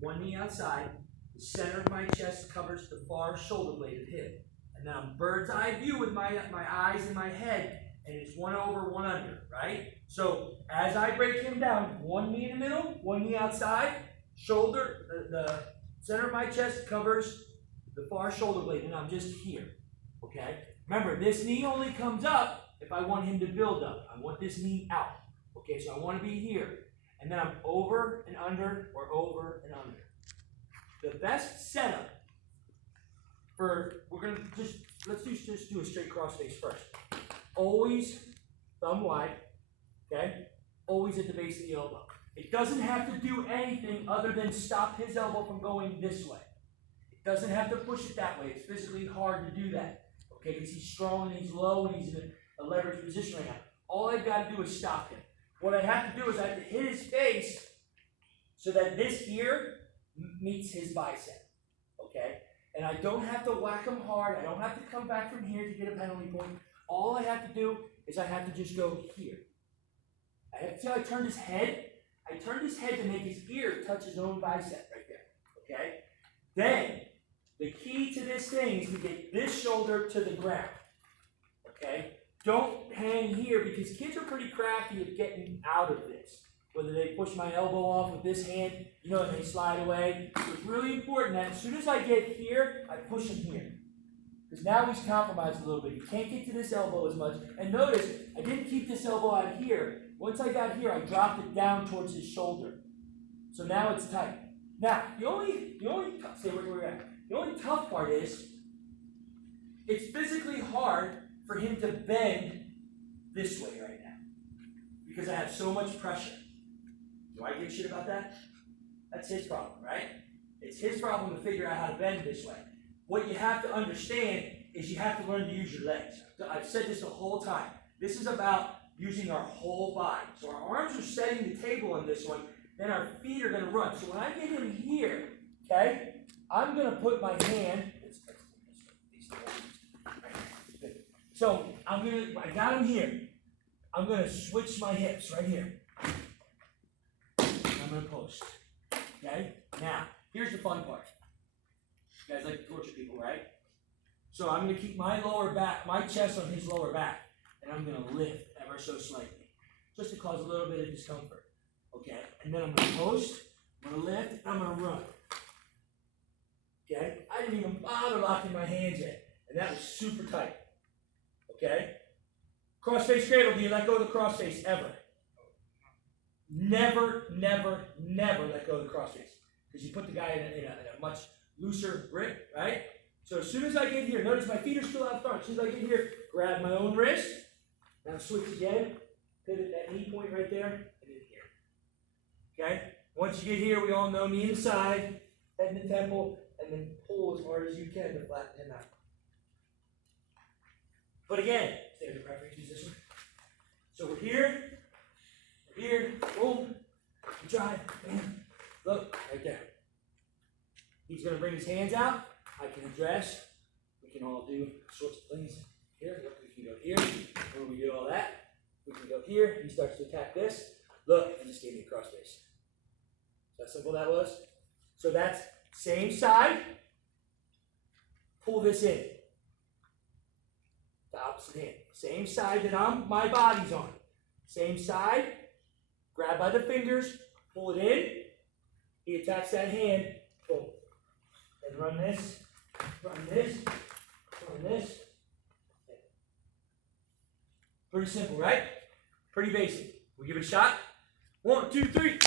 one knee outside, the center of my chest covers the far shoulder blade of hip. And then I'm bird's eye view with my eyes in my head, and it's one over, one under, right? So as I break him down, one knee in the middle, one knee outside, shoulder, the center of my chest covers the far shoulder blade, and I'm just here, okay? Remember, this knee only comes up if I want him to build up. I want this knee out, okay? So I want to be here. And then I'm over and under, or over and under. The best setup for, let's just do a straight crossface first. Always thumb wide, okay? Always at the base of the elbow. It doesn't have to do anything other than stop his elbow from going this way. It doesn't have to push it that way. It's physically hard to do that, okay? Because he's strong and he's low and he's in a leverage position right now. All I've got to do is stop him. What I have to do is I have to hit his face so that this here meets his bicep, okay? And I don't have to whack him hard. I don't have to come back from here to get a penalty point. All I have to do is I have to just go here. See how I turned his head? I turned his head to make his ear touch his own bicep right there, okay? Then, the key to this thing is to get this shoulder to the ground, okay? Don't hang here because kids are pretty crafty at getting out of this. Whether they push my elbow off with this hand, you know, and they slide away. So it's really important that as soon as I get here, I push him here. Because now he's compromised a little bit. He can't get to this elbow as much. And notice, I didn't keep this elbow out here. Once I got here, I dropped it down towards his shoulder. So now it's tight. Now, the only tough part is, it's physically hard for him to bend this way right now. Because I have so much pressure. Do I give a shit about that? That's his problem, right? It's his problem to figure out how to bend this way. What you have to understand is you have to learn to use your legs. I've said this the whole time. This is about using our whole body. So our arms are setting the table on this one, then our feet are going to run. So when I get him here, okay, I'm going to put my hand, so I got him here. I'm going to switch my hips right here. I'm going to post. Okay? Now, here's the fun part. You guys like to torture people, right? So I'm going to keep my lower back, my chest on his lower back, and I'm going to lift ever so slightly, just to cause a little bit of discomfort. Okay? And then I'm going to post, I'm going to lift, and I'm going to run. Okay? I didn't even bother locking my hands in, and that was super tight. Okay? Crossface cradle, do you let go of the crossface ever? Never, never, never let go of the crossface. Because you put the guy in a much looser grip, right? So as soon as I get here, notice my feet are still out front. As soon as I get here, grab my own wrist. Now switch again. Pivot that knee point right there, and in here. Okay? Once you get here, we all know knee inside, head in the temple, and then pull as hard as you can to flatten him out. But again, stay in the referee position. So we're here, boom, we drive, bam, look, right there. He's going to bring his hands out. I can address. We can all do sorts of things here. Look, we can go here. When we do all that, we can go here. He starts to attack this. Look, I just gave me a crossface. See how simple that was? So that's same side. Pull this in. The opposite hand. Same side that my body's on. Same side. Grab by the fingers. Pull it in. He attacks that hand. Boom. And run this. Run this. Run this. Pretty simple, right? Pretty basic. We give it a shot. 1, 2, 3.